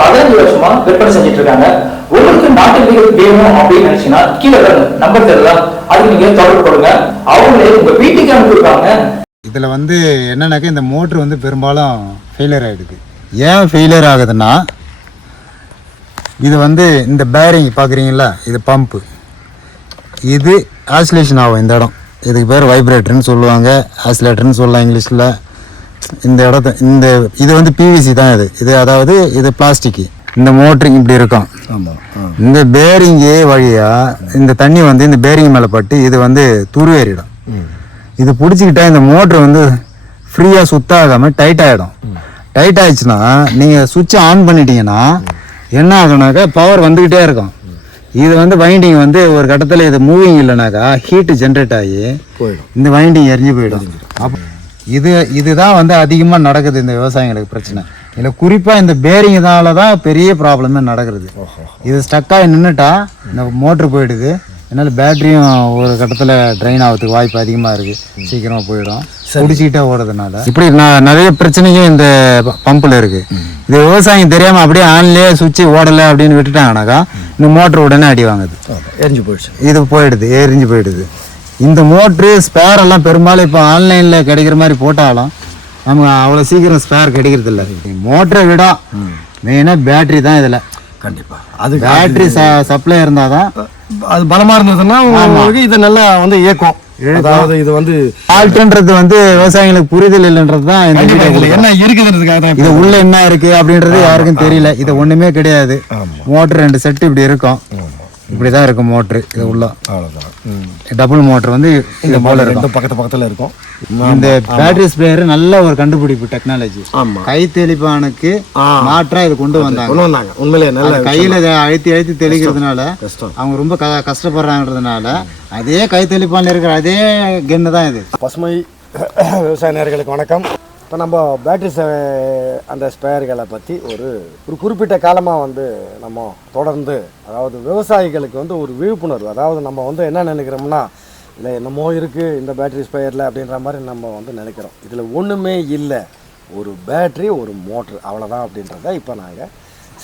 பதினஞ்சு வருஷமா விற்பனை செஞ்சுட்டு இருக்காங்க உங்களுக்கு நாட்டு விதைகள் வேணும் அப்படின்னு நினைச்சீங்கன்னா கீழே நம்பர் தெரியலாம் அதுக்கு நீங்க தொடர்பு கொடுங்க. அவங்களே உங்க வீட்டுக்கு அனுப்பிடுவாங்க இதில் வந்து என்னன்னாக்கா இந்த மோட்ரு வந்து பெரும்பாலும் ஃபெயிலியர் ஆகிடுது ஏன் ஃபெயிலியர் ஆகுதுன்னா இது வந்து இந்த பேரிங் பார்க்குறீங்களா இது பம்பு இது ஆசிலேஷன் ஆகும் இந்த இடம். இதுக்கு பேர் வைப்ரேட்டர்னு சொல்லுவாங்க. ஆசிலேட்டர்னு சொல்லலாம் இங்கிலீஷில். இந்த இடத்த இந்த இது வந்து பிவிசி தான் இது. இது அதாவது இது பிளாஸ்டிக் இந்த மோட்ரு இப்படி இருக்கும். இந்த பேரிங்கு வழியாக இந்த தண்ணி வந்து இந்த பேரிங் மேலே பட்டு இது வந்து துருவேறிடும். இது பிடிச்சிக்கிட்டா இந்த மோட்ரு வந்து ஃப்ரீயாக சுத்தாகாமல் டைட் ஆகிடும் டைட் ஆயிடுச்சுன்னா நீங்கள் சுவிட்சை ஆன் பண்ணிட்டீங்கன்னா என்ன ஆகுனாக்கா பவர் வந்துக்கிட்டே இருக்கும். இது வந்து வைண்டிங் வந்து ஒரு கட்டத்தில் இது மூவிங் இல்லைனாக்கா ஹீட்டு ஜென்ரேட் ஆகி இந்த வைண்டிங் எரிஞ்சு போயிடும். அப்போ இது இதுதான் வந்து அதிகமாக நடக்குது இந்த விவசாயிங்களுக்கு பிரச்சனை. இதில் குறிப்பாக இந்த பேரிங்னால தான் பெரிய ப்ராப்ளமே நடக்கிறது. இது ஸ்டக்காகி நின்றுட்டா இந்த மோட்ரு போயிடுது. அதனால பேட்டரியும் ஒரு கட்டத்தில் ட்ரைன் ஆகிறதுக்கு வாய்ப்பு அதிகமாக இருக்குது சீக்கிரமாக போயிடும். குடிச்சிக்கிட்டே ஓடுறதுனால. இப்படி நான் நிறைய பிரச்சனையும் இந்த பம்பில் இருக்குது இது விவசாயம் தெரியாமல் அப்படியே ஆன்லேயே சுவிட்ச் ஓடலை அப்படின்னு விட்டுட்டாங்கனாக்கா இந்த மோட்ரு உடனே அடி வாங்குது. எரிஞ்சு போயிடுச்சு. இது போயிடுது எரிஞ்சு போயிடுது. இந்த மோட்ரு ஸ்பேர் எல்லாம் பெரும்பாலும் இப்போ ஆன்லைனில் கிடைக்கிற மாதிரி போட்டாலும் நமக்கு அவ்வளோ சீக்கிரம் ஸ்பேர் கிடைக்கிறது இல்லை. மோட்டரை விட. மெயினாக பேட்டரி தான் இதில். கண்டிப்பா. அது பேட்டரி சப்ளை இருந்தால் தான் அது பலமா இருந்ததுன்னா உங்களுக்கு இது நல்லா வந்து இயக்கும். அதாவது இது வந்து ஆல்ட்ன்றது வந்து விவசாயிகளுக்கு புரிதல் இல்லைன்றது தான் என்ன இருக்குதுன்றதுக்காக தான் இது உள்ள என்ன இருக்கு அப்படின்றது யாருக்கும் தெரியல. இது ஒண்ணுமே கிடையாது. மோட்டர் ரெண்டு செட் இப்படி இருக்கும். இப்படிதான் இருக்கும் மோட்டர் இது உள்ள. அவ்வளவுதான். ம். டபுள் மோட்டர் வந்து இது போல இருக்கும் பக்கத்து பக்கத்துல இருக்கும். இந்த பேட்டரி ஸ்ப்ரேயர் நல்ல ஒரு கண்டுபிடிப்பு டெக்னாலஜி கை தெளிப்பானுக்கு மாற்றா இது கொண்டு வந்தாங்க. கொண்டு வந்தாங்க. உண்மையிலே நல்ல கையில அழுத்தி அழுத்தி தெளிக்கிறதுனால அவங்க ரொம்ப க கஷ்டப்படுறாங்கன்றதுனால அதே கை தெளிப்பான்ல இருக்கிற அதே கென்னு தான் இது. பசுமை விவசாய நேயர்களுக்கு வணக்கம். இப்போ நம்ம பேட்டரி அந்த ஸ்பேர்களை பற்றி ஒரு ஒரு குறிப்பிட்ட காலமாக வந்து நம்ம தொடர்ந்து அதாவது விவசாயிகளுக்கு வந்து ஒரு விழிப்புணர்வு அதாவது நம்ம வந்து என்ன நினைக்கிறோம்னா இல்லை என்னமோ இருக்குது இந்த பேட்டரி ஸ்பேரில் அப்படின்ற மாதிரி நம்ம வந்து நினைக்கிறோம். இதில் ஒன்றுமே இல்லை. ஒரு பேட்டரி ஒரு மோட்ரு அவ்வளோதான் அப்படின்றத இப்போ நாங்கள்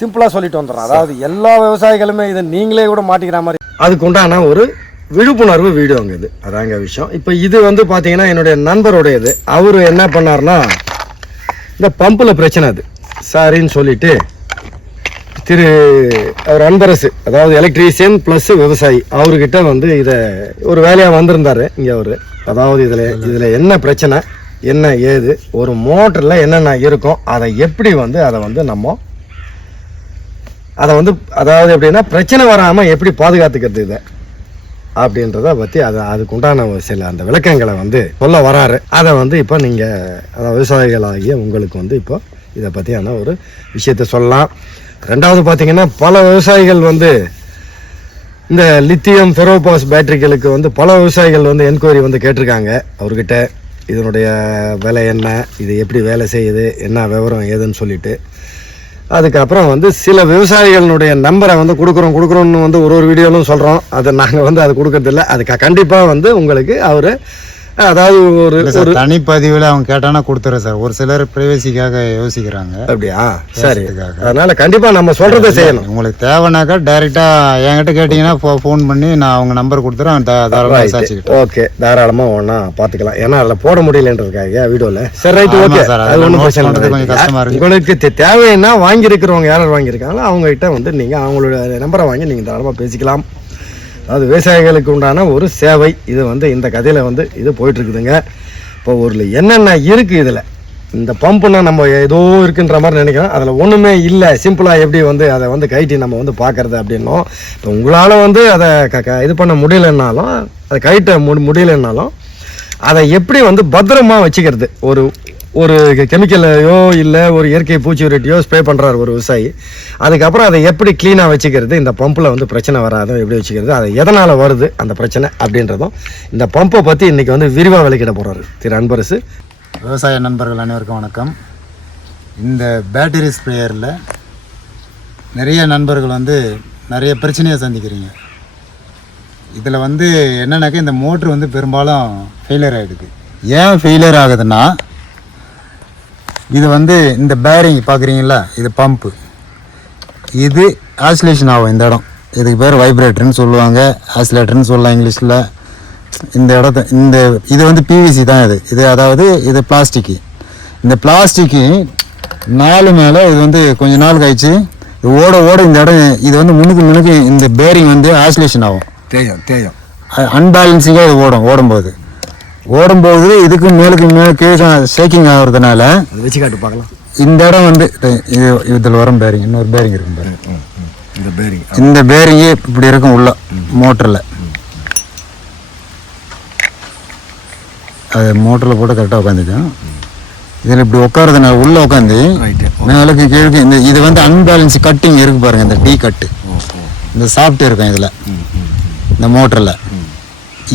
சிம்பிளாக சொல்லிட்டு வந்துடுறோம். அதாவது எல்லா விவசாயிகளுமே இதை நீங்களே கூட மாட்டிக்கிற மாதிரி. அதுக்கு உண்டான ஒரு விழிப்புணர்வு வீடியோங்க இது. அதாங்க விஷயம். இப்போ இது வந்து பார்த்தீங்கன்னா என்னுடைய நண்பருடையது. அவர் என்ன பண்ணார்னா இந்த பம்பில் பிரச்சனை அது. சாரின்னு சொல்லிட்டு திரு அவர் அன்பரசு அதாவது எலக்ட்ரீஷியன் ப்ளஸ் விவசாயி அவர்கிட்ட வந்து இதை ஒரு வேலையாக வந்திருந்தாரு இங்கே அவர். அதாவது இதில் இதில் என்ன பிரச்சனை என்ன ஏது ஒரு மோட்டரில் என்னென்ன இருக்கும் அதை எப்படி வந்து அதை வந்து நம்ம அதை வந்து அதாவது எப்படின்னா பிரச்சனை வராமல் எப்படி பாதுகாத்துக்கிறது இதை. அப்படின்றத பற்றி அது அதுக்குண்டான ஒரு சில அந்த விளக்கங்களை வந்து சொல்ல வராரு. அதை வந்து இப்போ நீங்கள் அதாவது விவசாயிகளாகிய உங்களுக்கு வந்து இப்போ இதை பற்றியான ஒரு விஷயத்த சொல்லலாம். ரெண்டாவது பார்த்தீங்கன்னா பல விவசாயிகள் வந்து இந்த லித்தியம் ஃபெரோபாஸ் பேட்டரிகளுக்கு வந்து பல விவசாயிகள் வந்து என்கொயரி வந்து கேட்டிருக்காங்க அவர்கிட்ட. இதனுடைய விலை என்ன இது எப்படி வேலை செய்யுது என்ன விவரம் ஏதுன்னு சொல்லிட்டு. அதுக்கப்புறம் வந்து சில விவசாயிகளுடைய நம்பரை வந்து கொடுக்குறோம் கொடுக்குறோம்னு வந்து ஒரு ஒரு வீடியோலும் சொல்கிறோம் அதை நாங்கள் வந்து அது கொடுக்கறதில்ல. அது கண்டிப்பாக வந்து உங்களுக்கு அவர் அதாவது ஒரு சார் தனிப்பதிவில் அவங்க கேட்டானா கொடுத்துறேன் சார். ஒரு சிலர் பிரைவசிக்காக யோசிக்கிறாங்க. அப்படியா? சரி. அதனால கண்டிப்பாக நம்ம சொல்கிறத செய்யணும். உங்களுக்கு தேவைனாக்கா டைரெக்டா என்கிட்ட கேட்டிங்கன்னா ஃபோன் பண்ணி நான் அவங்க நம்பர் கொடுத்துறேன் தா- தாராளமா விசாரிச்சுக்கிட்டேன் ஓகே தாராளமாக ஒன்றா பார்த்துக்கலாம். ஏன்னா அதில் போட முடியலன்றதுக்காக வீடியோவில் சரி ரைட் ஆமா ஓகே சார், அது ஒன்றும் பிரச்சனை கொஞ்சம் கஷ்டமா இல்லை இருக்கு. உங்களுக்கு தேவைன்னா வாங்கியிருக்கிறவங்க யார் வாங்கியிருக்காங்களோ அவங்ககிட்ட வந்து நீங்கள் அவங்களோட நம்பரை வாங்கி நீங்கள் தாராளமாக பேசிக்கலாம். அதாவது விவசாயிகளுக்கு உண்டான ஒரு சேவை. இது வந்து இந்த கதையில் வந்து இது போயிட்டுருக்குதுங்க. இப்போ ஒரு என்னென்ன இருக்குது இதில்? இந்த பம்புனா நம்ம ஏதோ இருக்குன்ற மாதிரி நினைக்கிறோம். அதில் ஒன்றுமே இல்லை. சிம்பிளாக எப்படி வந்து அதை வந்து கைட்டி நம்ம வந்து பார்க்கறது அப்படின்னும். இப்போ உங்களால் வந்து அதை க க- இது பண்ண முடியலன்னாலும் அதை கைட்ட மு முடியலன்னாலும் அதை எப்படி வந்து பத்திரமா வச்சுக்கிறது? ஒரு ஒரு கெமிக்கலையோ இல்லை ஒரு இயற்கை பூச்சி விரட்டியோ ஸ்ப்ரே பண்ணுறாரு ஒரு விவசாயி. அதுக்கப்புறம் அதை எப்படி க்ளீனாக வச்சுக்கிறது? இந்த பம்பில் வந்து பிரச்சனை வராத? எப்படி வச்சுக்கிறது? அது எதனால் வருது அந்த பிரச்சனை அப்படின்றதும் இந்த பம்பை பற்றி இன்றைக்கி வந்து விரிவாக விளக்கிட போகிறாரு திரு அன்பரசு. விவசாய நண்பர்கள் அனைவருக்கும் வணக்கம். இந்த பேட்டரி ஸ்ப்ரேயரில் நிறைய நண்பர்கள் வந்து நிறைய பிரச்சனையை சந்திக்கிறீங்க. இதில் வந்து என்னன்னாக்கா இந்த மோட்ரு வந்து பெரும்பாலும் ஃபெயிலியர் ஆகிடுது ஏன் ஃபெயிலியர் ஆகுதுன்னா இது வந்து இந்த பேரிங் பார்க்குறீங்களா இது பம்பு இது ஆசிலேஷன் ஆகும் இந்த இடம். இதுக்கு பேர் வைப்ரேட்டர்னு சொல்லுவாங்க. ஆசிலேட்டர்னு சொல்லலாம் இங்கிலீஷில். இந்த இடத்த இந்த இது வந்து பிவிசி தான் இது. இது அதாவது இது பிளாஸ்டிக்கு இந்த பிளாஸ்டிக்கு நாலு மேலே இது வந்து கொஞ்ச நாள் கழிச்சு ஓட ஓட இந்த இடம் இது வந்து முன்னுக்கு முன்னுக்கு இந்த பேரிங் வந்து ஆசிலேஷன் ஆகும். தேயம் தேயம் அன்பேலன்சிங்காக இது ஓடும் ஓடும்போது. ஓடும்போது இதுக்கு மேலுக்கு மேலே கீழே ஷேக்கிங் ஆகுறதுனால வச்சு காட்டு பார்க்கலாம். இந்த இடம் வந்து இது இதில் வரும் பேரிங் இன்னொரு பேரிங் இருக்கும் பாருங்க இந்த பேரிங் இந்த பேரிங்கு இப்படி இருக்கும் உள்ள மோட்டரில். அது மோட்டரில் போட்டு கரெக்டாக உட்காந்துக்கும் இதில் இப்படி உட்காரதுனால உள்ளே உட்காந்து மேலுக்கு கீழே இந்த இது வந்து அன்பேலன்ஸ் கட்டிங் இருக்கு பாருங்க இந்த டீ கட்டு இந்த சாஃப்ட் இருக்கும் இதில். இந்த மோட்டரில்.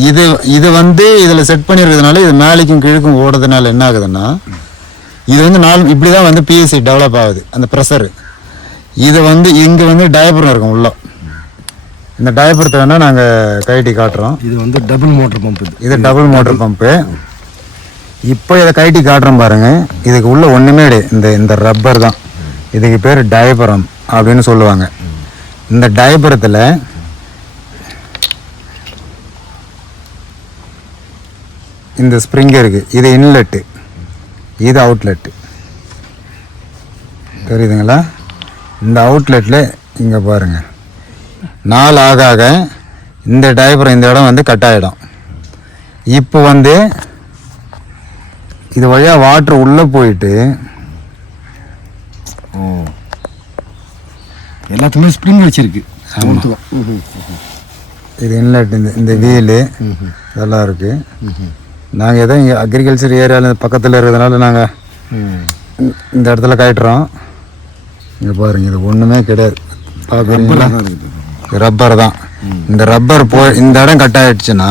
இது இது வந்து இதில் செட் பண்ணியிருக்கிறதுனால இது மேலேக்கும் கீழுக்கும் ஓடுறதுனால என்ன ஆகுதுன்னா இது வந்து நாள் இப்படி தான் வந்து பிஎஸ்சி டெவலப் ஆகுது. அந்த ப்ரெஷர் இது வந்து இங்கே வந்து டயபரம் இருக்கும் உள்ள. இந்த டயபரத்தை வேணால் நாங்கள் கைட்டி காட்டுறோம். இது வந்து டபுள் மோட்டர் பம்ப் இது. டபுள் மோட்டர் பம்பு இப்போ இதை கைட்டி காட்டுறோம் பாருங்க. இதுக்கு உள்ள ஒன்றுமே கிடையாது இந்த இந்த ரப்பர் தான். இதுக்கு பேர் டயபரம் அப்படின்னு சொல்லுவாங்க. இந்த டயபரத்தில் இந்த ஸ்ப்ரிங் இருக்கு. இது இன்லெட்டு இது அவுட்லெட்டு தெரியுதுங்களா? இந்த அவுட்லெட்டில் இங்கே பாருங்கள் நாள் ஆக ஆக இந்த டயபரம் இந்த இடம் வந்து கட் ஆகிடும் இப்போ வந்து இது வழியாக வாட்ரு உள்ளே போயிட்டு ஓ. எல்லாத்துக்குமே ஸ்ப்ரிங் வச்சிருக்கு இது இன்லெட் இந்த இந்த வீலு இதெல்லாம் இருக்குது நாங்கள் ஏதோ இங்கே அக்ரிகல்ச்சர் ஏரியாவில் பக்கத்தில் இருக்கிறதுனால நாங்கள் இந்த இடத்துல காட்டுறோம் இங்கே பாருங்க இது ஒன்றுமே கிடையாது. பார்க்குறீங்களா ரப்பர் தான் இந்த ரப்பர் போ இந்த இடம் கட் ஆயிடுச்சுன்னா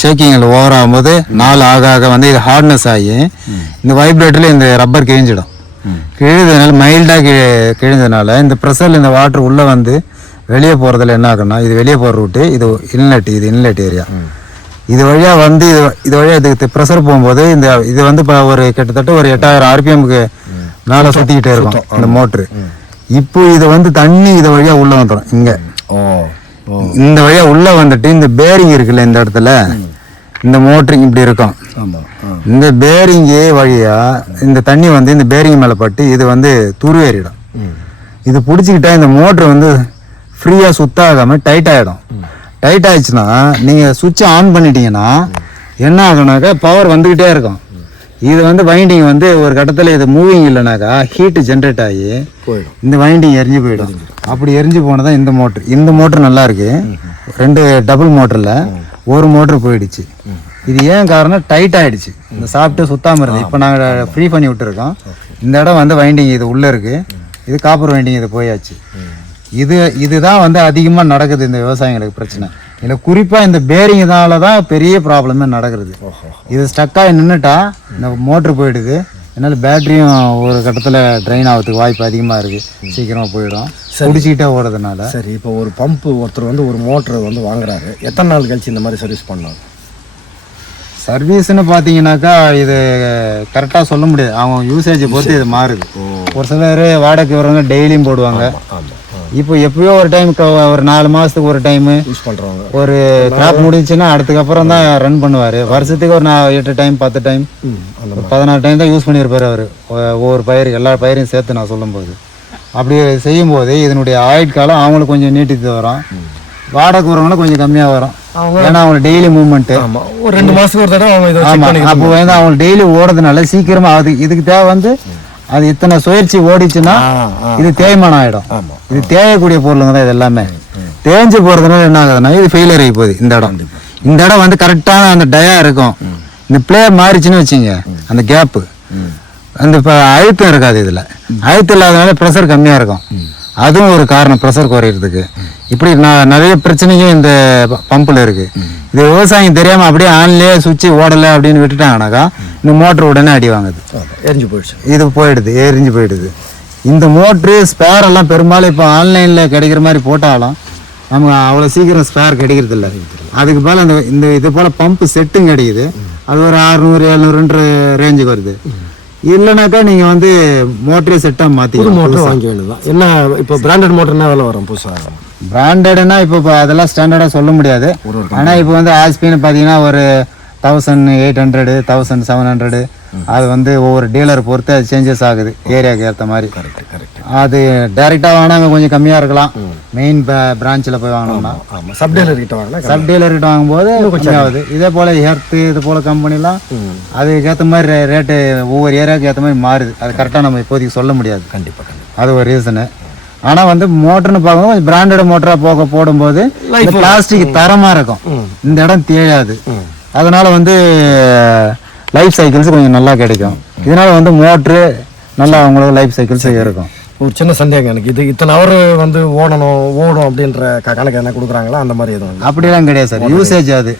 ஷேக்கிங்கில் ஓவர் ஆகும்போது நாள் ஆக ஆக வந்து இது ஹார்ட்னஸ் ஆகி இந்த வைப்ரேட்டரில் இந்த ரப்பர் கிழிஞ்சிடும். கிழிஞ்சதுனால மைல்டாக கி கிழிஞ்சதுனால இந்த ப்ரெஷரில் இந்த வாட்டர் உள்ளே வந்து வெளியே போகிறதுல என்ன ஆகும்னா இது வெளியே போகிற ரூட்டு இது இன்லெட் இது இன்லெட் ஏரியா இது வழியாக வந்து இது இது வழியாக இதுக்கு ப்ரெஷர் போகும்போது இந்த இது வந்து இப்போ ஒரு கிட்டத்தட்ட ஒரு எட்டாயிரம் ஆர்பிஎம்க்கு மேலே சுற்றிக்கிட்டே இருக்கும் இந்த மோட்ரு. இப்போ இது வந்து தண்ணி இது வழியாக உள்ளே வந்துடும் இங்கே. இந்த வழியாக உள்ளே வந்துட்டு இந்த பேரிங் இருக்குல்ல இந்த இடத்துல இந்த மோட்ரு இப்படி இருக்கும். இந்த பேரிங்கு வழியா இந்த தண்ணி வந்து இந்த பேரிங் மேலே பட்டு இது வந்து துருவேறிடும். இது பிடிச்சிக்கிட்டா இந்த மோட்ரு வந்து ஃப்ரீயாக சுத்தாகாம டைட் ஆகிடும் டைட் ஆயிடுச்சுன்னா நீங்கள் சுவிட்சை ஆன் பண்ணிட்டீங்கன்னா என்ன ஆகுனாக்கா பவர் வந்துக்கிட்டே இருக்கும். இது வந்து வைண்டிங் வந்து ஒரு கட்டத்தில் இது மூவிங் இல்லைனாக்கா ஹீட்டு ஜென்ரேட் ஆகி இந்த வைண்டிங் எரிஞ்சு போயிடும். அப்படி எரிஞ்சு போனதான் இந்த மோட்ரு இந்த மோட்ரு நல்லா இருக்கு. ரெண்டு டபுள் மோட்டரில் ஒரு மோட்ரு போயிடுச்சு. இது ஏன் காரணம்? டைட் ஆயிடுச்சு. இந்த சாப்பிட்டு சுத்தாம இருந்து இப்போ நாங்கள் ஃப்ரீ பண்ணி விட்டுருக்கோம். இந்த இடம் வந்து வைண்டிங் இது உள்ளே இருக்கு. இது காப்பர் வைண்டிங் இது போயாச்சு. இது இதுதான் வந்து அதிகமாக நடக்குது இந்த விவசாயிங்களுக்கு பிரச்சனை. இதில் குறிப்பாக இந்த பேரிங்னால தான் பெரிய ப்ராப்ளமே நடக்கிறது. இது ஸ்டக்காகி நின்றுட்டா இந்த மோட்ரு போயிடுது. என்னால் பேட்டரியும் ஒரு கட்டத்தில் ட்ரைன் ஆகிறதுக்கு வாய்ப்பு அதிகமாக இருக்குது சீக்கிரமாக போயிடும். குடிச்சிக்கிட்டே ஓடுறதுனால. சரி இப்போ ஒரு பம்ப் ஒருத்தர் வந்து ஒரு மோட்டர் வந்து வாங்குறாரு. எத்தனை நாள் கழிச்சு இந்த மாதிரி சர்வீஸ் பண்ணலாம்? சர்வீஸ்னு பார்த்தீங்கன்னாக்கா இது கரெக்டாக சொல்ல முடியாது. அவங்க யூசேஜை பொறுத்து இது மாறுது. ஒரு சிலர் வாடகைக்கு வரவங்க டெய்லியும் போடுவாங்க. இப்போ எப்பயோ ஒரு டைம் ஒரு நாலு மாதத்துக்கு ஒரு டைமு யூஸ் பண்ணுறவங்க ஒரு கிராப் முடிஞ்சுன்னா அடுத்துக்கப்புறம் தான் ரன் பண்ணுவார். வருஷத்துக்கு ஒரு நான் எட்டு டைம் பத்து டைம் பதினாறு டைம் தான் யூஸ் பண்ணியிருப்பார் அவர். ஒவ்வொரு பயிர் எல்லா பயிரையும் சேர்த்து நான் சொல்லும்போது. அப்படி செய்யும்போது இதனுடைய ஆயுட்காலம் அவங்களுக்கு கொஞ்சம் நீட்டித்து வரும். வாடகை வரவங்களும் கொஞ்சம் கம்மியாக வரும். ஏன்னா அவங்க டெய்லி மூவ்மெண்ட்டு ஒரு ரெண்டு மாதத்துக்கு ஒரு தடவை அவங்க அப்போ வந்து அவங்க டெய்லி ஓடுறதுனால சீக்கிரமா அது இதுக்கு தேவை வந்து அது இத்தனை சுழற்சி ஓடிச்சுன்னா இது தேய்மானம் ஆயிடும் ஆமாம் இது தேயக்கூடிய பொருளுங்க தான் இது எல்லாமே தேஞ்சு போறதுனால என்ன ஆகுதுன்னா இது ஃபெயிலியர் ஆகி போகுது இந்த இடம். இந்த இடம் வந்து கரெக்டான அந்த டயா இருக்கும். இந்த பிளே மாறிச்சுன்னு வச்சுங்க அந்த கேப்பு அந்த இப்போ அழுத்தம் இருக்காது இதில். அழுத்தம் இல்லாதனால ப்ரெஷர் கம்மியாக இருக்கும். அதுவும் ஒரு காரணம் ப்ரெஷர் குறையிறதுக்கு. இப்படி நான் நிறைய பிரச்சனையும் இந்த பம்பில் இருக்குது இது விவசாயம் தெரியாமல் அப்படியே ஆன்லேயே சுவிட்ச் ஓடலை அப்படின்னு விட்டுட்டாங்கனாக்கா இந்த மோட்டர் உடனே அடி வாங்குது. எரிஞ்சு போயிடுச்சு. இது போயிடுது எரிஞ்சு போயிடுது. இந்த மோட்ரு ஸ்பேர் எல்லாம் பெரும்பாலும் இப்போ ஆன்லைனில் கிடைக்கிற மாதிரி போட்டாலும் நமக்கு அவ்வளோ சீக்கிரம் ஸ்பேர் கிடைக்கிறது இல்லை. அதுக்கு மேலே இந்த இந்த இது போல் பம்பு செட்டும் கிடைக்குது. அது ஒரு அறுநூறு எழுநூறுன்ற ரேஞ்சுக்கு வருது. இல்லைனாக்கா நீங்கள் வந்து மோட்டரே செட்டாக மாற்றி மோட்டர் வாங்க வேண்டியதுதான். என்ன இப்போ பிராண்டட் மோட்டர் என்ன விலை வரும் புதுசாக பிராண்டட்னா இப்போ இப்போ அதெல்லாம் ஸ்டாண்டர்டாக சொல்ல முடியாது. ஆனால் இப்போ வந்து ஆஸ்பின்னு பார்த்தீங்கன்னா ஒரு thousand eight hundred thousand seven hundred அது வந்து ஒவ்வொரு டீலர் பொறுத்து அது சேஞ்சஸ் ஆகுது ஏரியாவுக்கு ஏற்ற மாதிரி. கரெக்ட் கரெக்ட் அது டைரெக்டாக வாங்கினாங்க கொஞ்சம் கம்மியாக இருக்கலாம். மெயின் பிரான்ச்சில் போய் வாங்கினோம்னா. சப் டீலர் கிட்ட வாங்கினா சப் டீலர்கிட்ட வாங்கும்போது கம்மியாகுது. இதே போல் ஹெர்த்து இது போல் கம்பெனிலாம் அதுக்கேற்ற மாதிரி ரேட்டு ஒவ்வொரு ஏரியாவுக்கு ஏற்ற மாதிரி மாறுது. அது கரெக்டாக நம்ம இப்போதைக்கு சொல்ல முடியாது. கண்டிப்பாக அது ஒரு ரீசனு ஆனால் வந்து மோட்டர்னு பார்க்கும்போது பிராண்டட் மோட்டராக போக போடும்போது பிளாஸ்டிக் தரமாக இருக்கும். இந்த இடம் தேயாது. அதனால வந்து லைஃப் சைக்கிள்ஸ் கொஞ்சம் நல்லா கிடைக்கும். இதனால வந்து மோட்ரு நல்லா அவங்களுக்கு லைஃப் சைக்கிள்ஸ் இருக்கும். ஒரு சின்ன சந்தேகம் எனக்கு. இது இத்தனை ஹவர் வந்து ஓடணும் ஓடும் அப்படின்ற கணக்கு என்ன கொடுக்குறாங்களா? அந்த மாதிரி எதுவும் அப்படிலாம் கிடையாது சார் யூசேஜ் அது.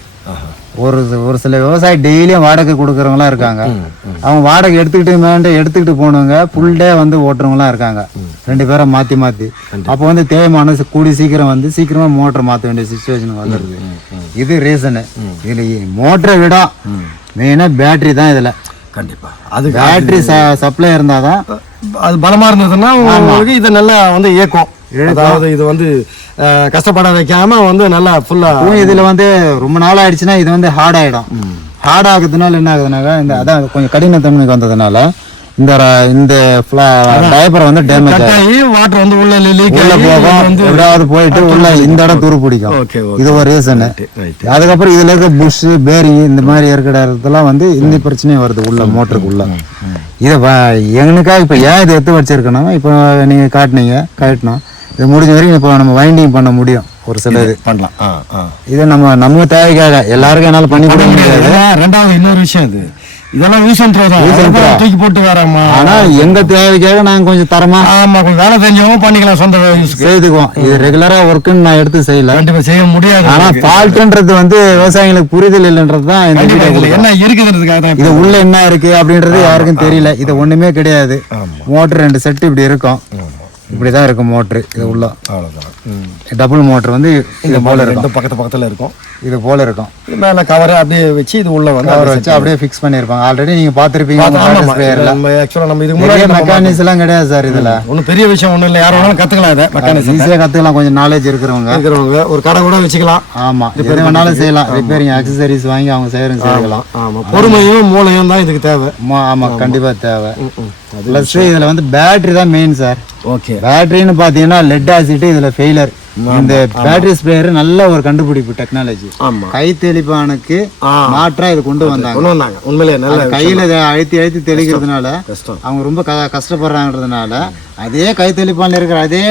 ஒரு ஒரு சில விவசாயி டெய்லியும் வாடகை கொடுக்குறவங்களாம் இருக்காங்க. அவங்க வாடகை எடுத்துக்கிட்டு மேண்டு எடுத்துக்கிட்டு போனவங்க ஃபுல் டே வந்து ஓட்டுறவங்களாம் இருக்காங்க. ரெண்டு பேரை மாற்றி மாற்றி அப்போ வந்து தேய்மானம் கூடி சீக்கிரம் வந்து சீக்கிரமா மோட்டர் மாற்ற வேண்டிய சுச்சுவேஷன் வந்துடுது இது ரீசனு இதில் மோட்டரை விட மெயினாக பேட்டரி தான் இதில். கண்டிப்பாக அது பேட்டரி சப்ளை இருந்தால் தான் அது பலமாக இருந்ததுன்னா உங்களுக்கு இதை நல்லா வந்து இயக்கும். அதாவது இது வந்து கஷ்டப்பட வைக்காம வந்து நல்லா ஃபுல்லாக இதில் வந்து ரொம்ப நாள் ஆயிடுச்சுன்னா இது வந்து ஹார்ட் ஆகிடும் ஹார்ட் ஆகுறதுனால என்ன ஆகுதுனாக்கா இந்த அதான் கொஞ்சம் கடினத்தன்மைக்கு வந்ததுனால இந்த இந்த டயப்பரை வந்து டேமேஜ் வாட்டர் வந்து உள்ள லீக் உள்ள போகும் எப்படியாவது போயிட்டு உள்ள இந்த இடம் துரு பிடிக்கும். இது ஒரு ரீசனு அதுக்கப்புறம் இதுல இருக்க புஷ் பேரிங் இந்த மாதிரி இருக்கிற இடத்துலாம் வந்து இந்த பிரச்சனையும் வருது உள்ள மோட்டருக்கு உள்ள இதை எங்களுக்காக இப்போ ஏன் இதை எடுத்து வச்சிருக்கணும்? இப்போ நீங்க காட்டுனீங்க காட்டணும் இது முடிஞ்ச வரைக்கும் இப்போ நம்ம வைண்டிங் பண்ண முடியும். ஒரு சில இது பண்ணலாம். இது நம்ம நம்ம தேவைக்காக. எல்லாருக்கும் என்னால பண்ணி கொடுக்க முடியாது. ரெண்டாவது இன்னொரு விஷயம் இது. இதெல்லாம் அதெல்லாம் தூக்கி போட்டு வராமா ஆனா எங்க தேவைக்காக நாங்க கொஞ்சம் தரமா ஆமா கொஞ்சம் வேலை தெரிஞ்சவங்க பண்ணிக்கலாம் சொந்த செய்துக்குவோம். இது ரெகுலரா ஒர்க்குன்னு நான் எடுத்து செய்யல. கண்டிப்பா செய்ய முடியாது ஆனா ஃபால்ட்ன்றது வந்து விவசாயிகளுக்கு புரிதல் இல்லைன்றது தான் இந்த வீடியோ என்ன இருக்குதுன்றதுக்காக தான் இது உள்ள என்ன இருக்கு அப்படின்றது யாருக்கும் தெரியல. இது ஒண்ணுமே கிடையாது. மோட்டர் ரெண்டு செட் இப்படி இருக்கும். இப்படிதான் இருக்கும் மோட்டர் இது உள்ள. அவ்வளவுதான். ம். டபுள் மோட்டர் வந்து இது போல இருக்கும். பக்கத்து பக்கத்துல இருக்கும்? இது போல இருக்கும். இது மேல கவர் அப்படியே வச்சு இது உள்ள வந்து கவர் வச்சு அப்படியே ஃபிக்ஸ் பண்ணிருப்பாங்க ஆல்ரெடி நீங்க பாத்திருப்பீங்க ஆமா ஸ்ப்ரேயர்ல நம்ம இதுக்கு முன்னாடி மெக்கானிக்ஸ் எல்லாம் கிடையாது சார் இதுல. ஒன்றும் பெரிய விஷயம் ஒண்ணும் இல்லை. யார் வேணாலும் கத்துக்கலாம் இதை மெக்கானிக்ஸ் ஈஸியா கத்துக்கலாம். கொஞ்சம் நாலேஜ் இருக்கிறவங்க. இருக்கிறவங்க. ஒரு கடை கூட வச்சுக்கலாம். ஆமா எது வேணாலும் செய்யலாம். ரிப்பேரிங் அக்சசரிஸ் வாங்கி அவங்க செய்யறவங்க செய்யலாம். ஆமா. பொறுமையும் மூளையும் தான் இதுக்கு தேவை. ஆமா ஆமா கண்டிப்பா தேவை. ப்ளஸ் இதுல வந்து பேட்டரி தான் மெயின் சார். ஓகே பேட்டரின்னு பாத்தீங்கன்னா லெட் ஆசிட் இதுல ஃபெயிலர் இந்த பேட்டரி ஸ்ப்ரேயர் நல்ல ஒரு கண்டுபிடிப்பு டெக்னாலஜி கை தெளிப்பானுக்கு. மாற்றா இது கொண்டு வந்தாங்க. உண்மையிலே நல்ல கையில அழுத்தி அழுத்தி தெளிக்கிறதுனால அவங்க ரொம்ப கஷ்டப்படுறாங்கன்றதுனால அதே கை தெளிப்பான்ல இருக்கிற அதே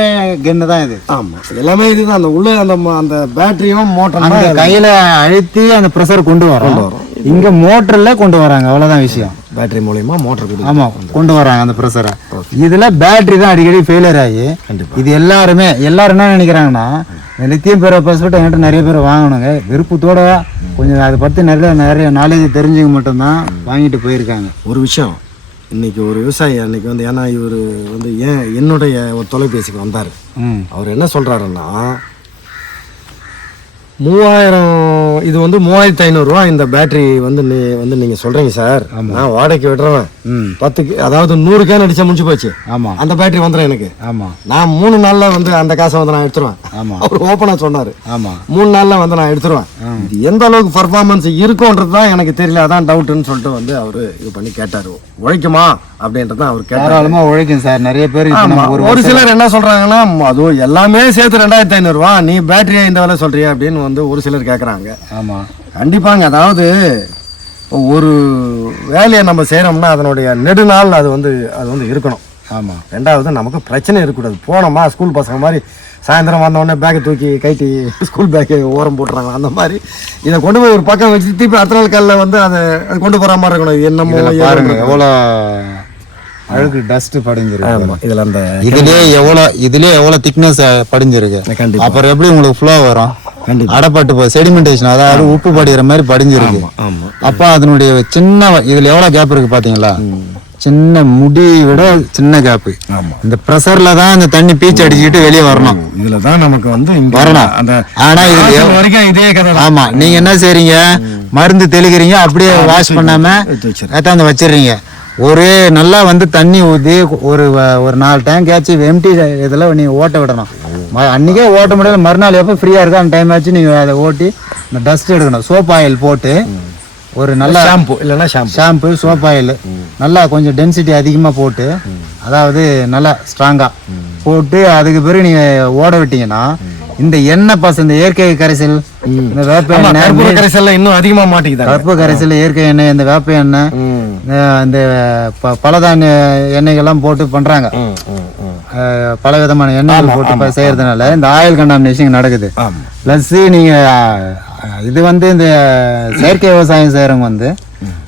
கென்னு தான் இது. ஆமா. எல்லாமே இதுதான். அந்த உள்ள அந்த அந்த பேட்டரியும் மோட்டரும் அந்த கையில அழுத்தி அந்த ப்ரெஷர் கொண்டு வரோம். இங்க மோட்டர்ல கொண்டு வராங்க. அவ்வளவுதான் விஷயம். பேட்டரி மூலியமா மோட்டர் கொடுக்கும் ஆமா கொண்டு வராங்க. அந்த ப்ரெஷரை இதுல பேட்டரி தான் அடிக்கடி ஃபெயிலியர் ஆகி. இது எல்லாருமே எல்லாரும் என்ன நினைக்கிறாங்கன்னா லித்தியம் பேர பாஸ்போர்ட் என்கிட்ட நிறைய பேர் வாங்கணுங்க. விருப்பத்தோட கொஞ்சம் அதை பத்தி நிறைய நிறைய நாலேஜ் தெரிஞ்சுக்க மட்டும்தான் வாங்கிட்டு போயிருக்காங்க. ஒரு விஷயம். இன்னைக்கு ஒரு விவசாயி அன்னைக்கு வந்து ஏன்னா இவர் வந்து ஏன் என்னுடைய ஒரு தொலைபேசிக்கு வந்தார். அவர் என்ன சொல்றாருன்னா மூவாயிரம் இது வந்து மூவாயிரத்தி ஐநூறுரூவா இந்த பேட்டரி வந்து நீ வந்து நீங்கள் சொல்கிறீங்க சார். நான் வாடகைக்கு விடுறவன் ம். பத்துக்கு அதாவது நூறு கேன் அடிச்சா முடிஞ்சு போச்சு. ஆமா. அந்த பேட்டரி வந்துடும் எனக்கு. ஆமா. நான் மூணு நாளில் வந்து அந்த காசை வந்து நான் எடுத்துருவேன். ஆமா. அவர் ஓப்பனாக சொன்னார். ஆமா. மூணு நாளில் வந்து நான் எடுத்துருவேன். இது எந்த அளவுக்கு பர்ஃபார்மன்ஸ் இருக்கும்ன்றது தான் எனக்கு தெரியல. அதான் டவுட்டுன்னு சொல்லிட்டு வந்து அவர் இது பண்ணி கேட்டார். உழைக்குமா? அப்படின்றது தான் அவர் கேட்டார். தாராளமா உழைக்கும் சார். நிறைய பேர் ஒரு சிலர் என்ன சொல்றாங்கன்னா அதுவும் எல்லாமே சேர்த்து ரெண்டாயிரத்தி ஐநூறுரூவா நீ பேட்டரியா இந்த வேலை சொல்றியா? அப்படின்னு வந்து ஒரு சிலர் கேட்குறாங்க ஆமா. கண்டிப்பாங்க. அதாவது ஒரு வேலையை நம்ம செய்கிறோம்னா அதனுடைய நெடுநாள் அது வந்து அது வந்து இருக்கணும். ஆமா. ரெண்டாவது நமக்கு பிரச்சனை இருக்கக்கூடாது. போனோமா ஸ்கூல் பசங்க மாதிரி சாயந்தரம் வந்த உடனே பேக்கை தூக்கி கைட்டி ஸ்கூல் பேக்கை ஓரம் போட்டுறாங்க. அந்த மாதிரி இதை கொண்டு போய் ஒரு பக்கம் வச்சு திருப்பி அடுத்த நாள் காலைல வந்து அதை கொண்டு போகிற மாதிரி இருக்கணும். என்னமோ. எவ்வளோ அழுக்கு டஸ்ட் படிஞ்சிருக்கு. ஆமா இதில் அந்த இதுலயே எவ்வளோ இதுலயே எவ்வளோ திக்னஸ் படிஞ்சிருக்கு. அப்புறம் எப்படி உங்களுக்கு ஃப்ளோ வரும். அடப்பட்டு போ செடிமெண்டேஷன் அதாவது உப்பு படிக்கிற மாதிரி படிஞ்சிருக்கு. ஆமா அப்போ அதனுடைய சின்ன இதுல எவ்வளோ கேப் இருக்கு பாத்தீங்களா சின்ன முடி விட சின்ன கேப் ஆமா. இந்த ப்ரெஷர்ல தான் இந்த தண்ணி பீச்சு அடிச்சுக்கிட்டு வெளியே வரணும். இதுல தான் நமக்கு வந்து இங்க வரணும். அந்த ஆனா இது வரைக்கும் இதே கதை ஆமா நீங்க என்ன செய்றீங்க? மருந்து தெளிக்கிறீங்க அப்படியே வாஷ் பண்ணாம. ஏத்தாந்து வச்சிடுறீங்க. ஒரு நல்லா வந்து தண்ணி ஊற்றி ஒரு ஒரு நாலு டேங்க் ஆச்சு எம்டி இதில் நீங்கள் ஓட்ட விடணும். அன்னைக்கே ஓட்ட முடியல மறுநாள் எப்போ ஃப்ரீயாக இருக்கோ அந்த டைம் ஆச்சு நீங்கள் அதை ஓட்டி இந்த டஸ்ட் எடுக்கணும். சோப் ஆயில் போட்டு ஒரு நல்ல ஷாம்பு இல்லைன்னா ஷாம்பு ஷாம்பு சோப் ஆயில் நல்லா கொஞ்சம் டென்சிட்டி அதிகமாக போட்டு அதாவது நல்லா ஸ்ட்ராங்காக போட்டு அதுக்கு பிறகு நீங்கள் ஓட விட்டீங்கன்னா இந்த எண்ணெய் பச இந்த இயற்கை கரைசல் இந்த வேப்ப எண்ணெய் கற்பூர கரைசல்ல இன்னும் அதிகமா மாட்டிக்கிட்டாங்க கருப்பு கரைசல் இயற்கை எண்ணெய் இந்த வேப்ப எண்ணெய் இந்த பலதானிய எண்ணெய்கள்லாம் போட்டு பண்றாங்க. பல விதமான எண்ணெய்கள் போட்டு செய்யறதுனால இந்த ஆயில் கண்டாமினேஷன் நடக்குது. ப்ளஸ் நீங்க இது வந்து இந்த செயற்கை விவசாயம் செய்யறவங்க வந்து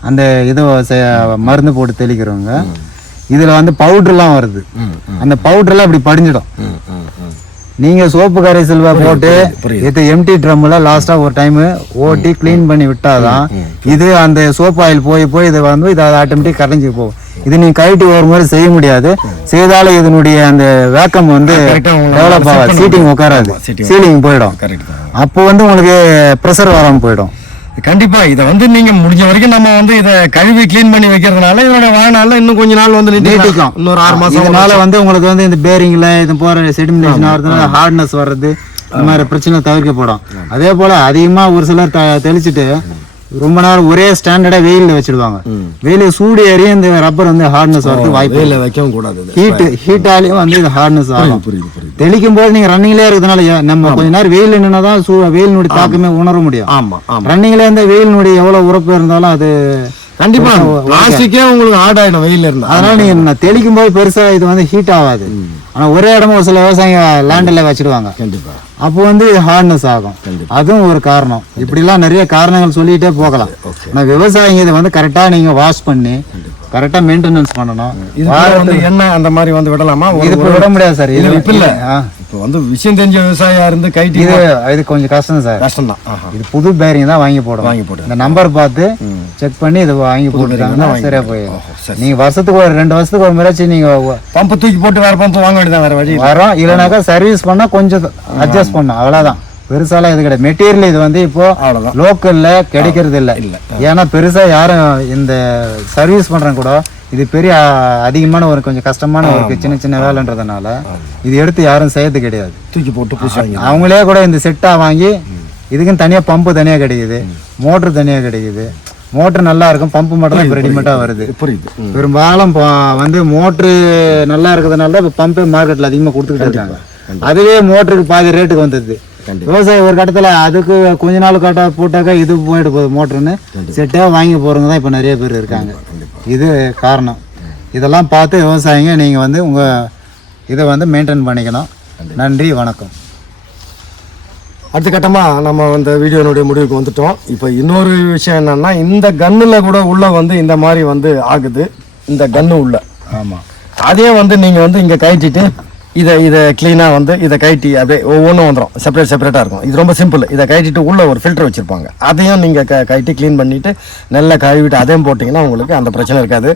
அந்த இது மருந்து போட்டு தெளிக்கிறவங்க இதுல வந்து பவுடர்லாம் வருது. அந்த பவுடர்லாம் இப்படி படிஞ்சிடும். நீங்க சோப்பு கரைசல் போட்டு இது எம்டி ட்ரம்ல லாஸ்டா ஒரு டைம் ஓட்டி க்ளீன் பண்ணி விட்டாதான் இது அந்த சோப் ஆயில் போய் போய் இது வந்து இது ஆட்டோமேட்டிக் கரைஞ்சி போகும். இது நீங்க கைட்டு ஒரு முறை செய்ய முடியாது. செய்தாலும் இதனுடைய அந்த வேக்கம் வந்து டெவலப் ஆகாது. சீட்டிங் உட்காராது. சீலிங் போயிடும். அப்போ வந்து உங்களுக்கு ப்ரெஷர் வராம போயிடும். கண்டிப்பா இதை வந்து நீங்க முடிஞ்ச வரைக்கும் நம்ம வந்து இதை கழுவி க்ளீன் பண்ணி வைக்கிறதுனால இதோட வாழ்நாள்ல இன்னும் கொஞ்ச நாள் வந்து. நீட்டிக்கும் இன்னொரு ஆறு மாசம் இதனால வந்து உங்களுக்கு வந்து இந்த பேரிங்ல இது போற செடிமினேஷன் ஆகிறதுனால ஹார்ட்னஸ் வர்றது இந்த மாதிரி பிரச்சனை தவிர்க்கப்படும். அதே போல அதிகமா ஒரு சிலர் தெளிச்சிட்டு ரொம்ப நேரம் ஒரே ஸ்டாண்டர்டா வெயில்ல வச்சிடுவாங்க வெயில சூடு ஏறி இந்த ரப்பர் வந்து ஹார்ட்னஸ் வரதுக்கு வாய்ப்பு வெயில வைக்கவும் கூடாது. ஹீட் ஹீட்டாலையும் வந்து இது ஹார்ட்னஸ் ஆகும். புரியுது புரியுது. தெளிக்கும் போது நீங்க ரன்னிங்லேயே இருக்கிறதுனால நம்ம கொஞ்ச நேரம் வெயில் நின்னாதான் சூ வெயிலினுடைய தாக்கமே உணர முடியும். ஆமா ஆமா. ரன்னிங்ல இருந்து வெயிலினுடைய எவ்வளவு உறப்பு இருந்தாலும் அது கண்டிப்பா. பிளாஸ்டிக்கே உங்களுக்கு ஹார்ட் ஆயிடும் வெயில்ல இருந்தா. அதனால நீங்க தெளிக்கும் போது பெருசா இது வந்து ஹீட் ஆகாது. ஆனா ஒரே இடமா ஒரு சில விவசாயிங்க லேண்டில் வச்சிடுவாங்க கண்டிப்பா. அப்போ வந்து ஹார்ட்னஸ் ஆகும். அதுவும் ஒரு காரணம். இப்படிலாம் நிறைய காரணங்கள் சொல்லிட்டே போகலாம். ஆனா விவசாயிங்க இதை வந்து கரெக்டா நீங்க வாஷ் பண்ணி கரெக்டா மெயின்டெனன்ஸ் பண்ணணும். இது வந்து என்ன அந்த மாதிரி வந்து விடலாமா? இது விட முடியாது சார். இது இப்ப இல்ல. இப்போ வந்து விஷயம் தெரிஞ்ச விவசாயியா இருந்து கைட்டி இது இது கொஞ்சம் கஷ்டம் சார். கஷ்டம் தான் இது புது பேரிங் தான் வாங்கி போடும் வாங்கி போடு இந்த நம்பர் பார்த்து செக் பண்ணி இது வாங்கி போட்டுட்டாங்கன்னா சரியா போயிடும். ஓஹோ, சரி. நீங்க வருஷத்துக்கு ஒரு ரெண்டு வருஷத்துக்கு ஒரு முறைச்சு நீங்க வ- பம்பு தூக்கி போட்டு வேற பம்பு வாங்க வேண்டியதான் வேற வழி. வரோம். இல்லைனாக்கா சர்வீஸ் பண்ணா கொஞ்சம் அட்ஜஸ்ட் பண்ணும் அவ்வளவுதான். பெருசாலாம் இது கிடையாது. மெட்டீரியல் இது வந்து இப்போ. லோக்கல்ல கிடைக்கிறது இல்ல. இல்ல. ஏன்னா பெருசா யாரும் இந்த சர்வீஸ் பண்றவங்க கூட இது பெரிய அதிகமான ஒரு கொஞ்சம் கஷ்டமான ஒரு சின்ன சின்ன வேலைன்றதுனால இது எடுத்து யாரும் செய்யறது கிடையாது. தூக்கி போட்டு அவங்களே கூட இந்த செட்டா வாங்கி இதுக்குன்னு தனியா பம்பு தனியா கிடைக்குது. மோட்டர் தனியா கிடைக்குது. மோட்டர் நல்லா இருக்கும். பம்பு மட்டும் தான் ரெடிமேடா வருது. புரியுது. பெரும்பாலும் வந்து மோட்ரு நல்லா இருக்கிறதுனால தான் இப்போ பம்பே மார்க்கெட்ல அதிகமா கொடுத்துக்கிட்டு இருக்காங்க. அதுவே மோட்டருக்கு பாதி ரேட்டுக்கு வந்தது. விவசாயி ஒரு கட்டத்துல அதுக்கு கொஞ்ச நாள் கட்ட போட்டாக்கா இது போயிட்டு போகுது மோட்டர்னு செட்டே வாங்கி போறவங்க தான் இப்போ நிறைய பேர் இருக்காங்க. இது காரணம். இதெல்லாம் பார்த்து விவசாயிங்க நீங்க வந்து உங்க இதை வந்து மெயின்டைன் பண்ணிக்கணும். நன்றி வணக்கம். அடுத்த கட்டமா நம்ம இந்த வீடியோனுடைய முடிவுக்கு வந்துட்டோம். இப்போ இன்னொரு விஷயம் என்னன்னா இந்த கன்னுல கூட உள்ள வந்து இந்த மாதிரி வந்து ஆகுது. இந்த கன்னு உள்ள. ஆமா. அதே வந்து நீங்க வந்து இங்க கழட்டிட்டு இதை இதை க்ளீனாக வந்து இதை கழட்டி அப்படியே ஒவ்வொன்றும் வந்துடும் செப்பரேட் செப்பரேட்டாக இருக்கும். இது ரொம்ப சிம்பிள் இதை கழட்டிட்டு உள்ளே ஒரு ஃபில்டர் வச்சுருப்பாங்க. அதையும் நீங்கள் க கழட்டி க்ளீன் பண்ணிவிட்டு நல்லா கழுவிட்டு அதையும் போட்டிங்கன்னா உங்களுக்கு அந்த பிரச்சனை இருக்காது.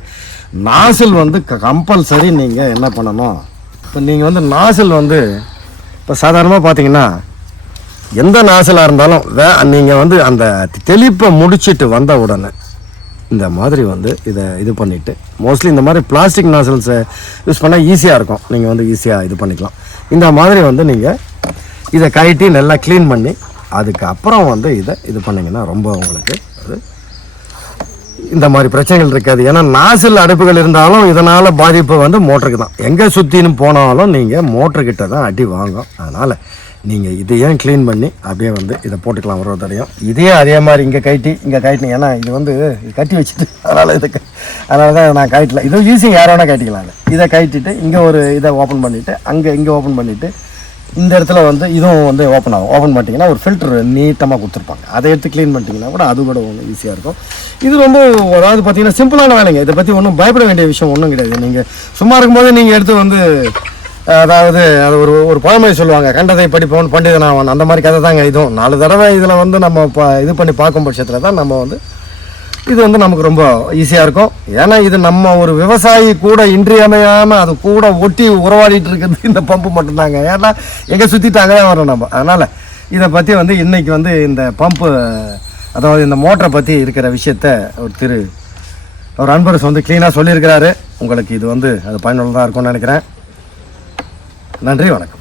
நாசில் வந்து கம்பல்சரி நீங்கள் என்ன பண்ணணும்? இப்போ நீங்கள் வந்து நாசில் வந்து இப்போ சாதாரணமாக பார்த்தீங்கன்னா எந்த நாசலாக இருந்தாலும் வே நீங்கள் வந்து அந்த தெளிப்பை முடிச்சிட்டு வந்த உடனே இந்த மாதிரி வந்து இதை இது பண்ணிவிட்டு மோஸ்ட்லி இந்த மாதிரி பிளாஸ்டிக் நாசல்ஸை யூஸ் பண்ணால் ஈஸியாக இருக்கும். நீங்கள் வந்து ஈஸியாக இது பண்ணிக்கலாம். இந்த மாதிரி வந்து நீங்கள் இதை கழட்டி நல்லா க்ளீன் பண்ணி அதுக்கப்புறம் வந்து இதை இது பண்ணிங்கன்னா ரொம்ப உங்களுக்கு அது இந்த மாதிரி பிரச்சனைகள் இருக்காது. ஏன்னா நாசில் அடுப்புகள் இருந்தாலும் இதனால் பாதிப்பு வந்து மோட்டருக்கு தான். எங்கே சுற்றின்னு போனாலும் நீங்கள் மோட்டர்கிட்ட தான் அடி வாங்கும். அதனால் நீங்கள் இதை ஏன் க்ளீன் பண்ணி அப்படியே வந்து இதை போட்டுக்கலாம் ஒரு தடையும் இதே அதே மாதிரி இங்கே கட்டி இங்கே கட்டினீங்க ஏன்னா இது வந்து கட்டி வச்சுட்டு அதனால் இது அதனால தான் நான் கட்டல இது ஈஸி யார் வேணால் கட்டிக்கலாம் இதை. கட்டிட்டு இங்கே ஒரு இதை ஓப்பன் பண்ணிவிட்டு அங்கே இங்கே ஓப்பன் பண்ணிவிட்டு இந்த இடத்துல வந்து இதுவும் வந்து ஓப்பன் ஆகும். ஓப்பன் பண்ணிட்டீங்கன்னா ஒரு ஃபில்டர் நீட்டமாக கொடுத்துருப்பாங்க. அதை எடுத்து க்ளீன் பண்ணிட்டீங்கன்னா கூட அது கூட ஒன்று ஈஸியாக இருக்கும். இது ரொம்ப அதாவது பார்த்தீங்கன்னா சிம்பிளான வேலைங்க. இதை பற்றி ஒன்றும் பயப்பட வேண்டிய விஷயம் ஒன்றும் கிடையாது. நீங்கள் சும்மா இருக்கும்போது நீங்கள் எடுத்து வந்து அதாவது அது ஒரு ஒரு பழமொழி சொல்லுவாங்க கண்டதை படிப்பவன் பண்டிதனாவன். அந்த மாதிரி கதை தாங்க இதுவும். நாலு தடவை இதில் வந்து நம்ம ப இது பண்ணி பார்க்கும் பட்சத்தில் தான் நம்ம வந்து இது வந்து நமக்கு ரொம்ப ஈஸியாக இருக்கும். ஏன்னா இது நம்ம ஒரு விவசாயி கூட இன்றியமையாமல் அது கூட ஒட்டி உறவாடிட்டு இருக்கிறது இந்த பம்பு மட்டும்தாங்க. ஏன்னா எங்கே சுற்றிட்டாங்க வரோம் நம்ம. அதனால் இதை பற்றி வந்து இன்றைக்கி வந்து இந்த பம்பு அதாவது இந்த மோட்டரை பற்றி இருக்கிற விஷயத்த ஒரு திரு ஒரு அன்பரசு வந்து க்ளீனாக சொல்லியிருக்கிறாரு. உங்களுக்கு இது வந்து அது பயனுள்ளதாக இருக்கும்னு நினைக்கிறேன். நன்றி வணக்கம்.